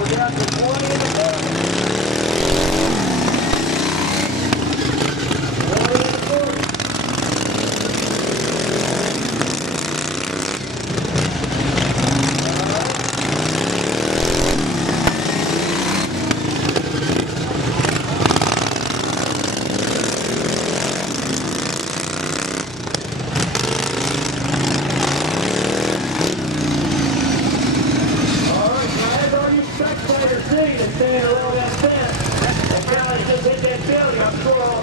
We're down to 20 in the book. 20 in the book. Spectator seat and staying a little bit thin. And Kelly just hit that building. I'm sure all